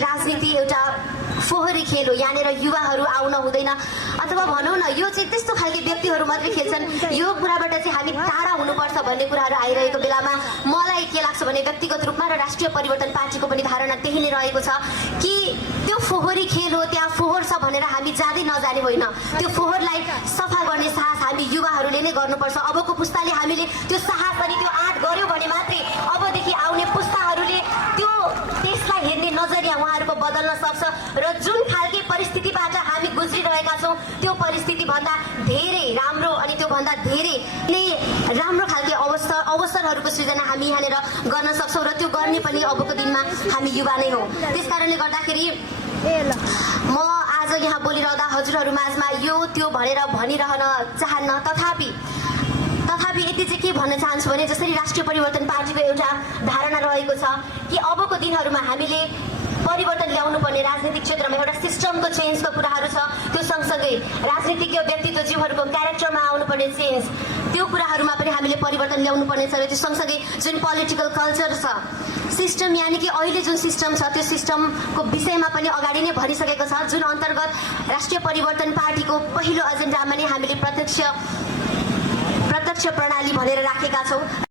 राजनीति एउटा फोहोरी खेल हो, यहाँनिर युवाहरू आउन हुँदैन, अथवा भनौँ न यो चाहिँ त्यस्तो खालके व्यक्तिहरू मात्रै खेल्छन्, यो कुराबाट चाहिँ हामी टाढा हुनुपर्छ भन्ने कुराहरू आइरहेको बेलामा मलाई के लाग्छ भने व्यक्तिगत रूपमा र राष्ट्रिय परिवर्तन पार्टीको पनि धारणा त्यही नै रहेको छ कि त्यो फोहोरी खेल हो, त्यहाँ फोहोर छ भनेर हामी जाँदै नजाने होइन, त्यो फोहोरलाई सफा गर्ने साहस हामी युवाहरूले नै गर्नुपर्छ। अबको पुस्ताले हामीले त्यो साहस अनि त्यो आँट गर्यो भने मात्रै अबदेखि आउने पुस्ताहरूले त्यो त्यसलाई हेर्ने नजरिया उहाँहरूको बदल्न सक्छ र जुन खालके परिस्थितिबाट हामी गुज्रिरहेका छौँ त्यो परिस्थितिभन्दा धेरै राम्रो अनि त्योभन्दा धेरै नै राम्रो खालके अवसरहरूको सृजना हामी यहाँनिर गर्न सक्छौँ र त्यो गर्ने पनि अबको दिनमा हामी युवा नै हौ। त्यस कारणले गर्दाखेरि म आज यहाँ बोलिरहँदा हजुरहरू माझमा यो त्यो भनेर भनिरहन चाहन्न, तथापि यति चाहिँ के भन्न चाहन्छु भने जसरी राष्ट्रिय परिवर्तन पार्टीको एउटा धारणा रहेको छ कि अबको दिनहरूमा हामीले परिवर्तन ल्याउनु पर्ने राजनीतिक क्षेत्रमा एउटा सिस्टमको चेन्जको कुराहरू छ, त्यो सँगसँगै राजनीतिज्ञ व्यक्तित्वजीवहरूको क्यारेक्टरमा आउनुपर्ने चेन्ज, त्यो कुराहरूमा पनि हामीले परिवर्तन ल्याउनु पर्नेछ र त्यो सँगसँगै जुन पोलिटिकल कल्चर छ सिस्टम, यानि कि अहिले जुन सिस्टम छ त्यो सिस्टमको विषयमा पनि अगाडि नै भनिसकेको छ, जुन अन्तर्गत राष्ट्रिय परिवर्तन पार्टीको पहिलो एजेन्डामा नै हामीले प्रत्यक्ष प्रणाली भनेर राखेका छौँ।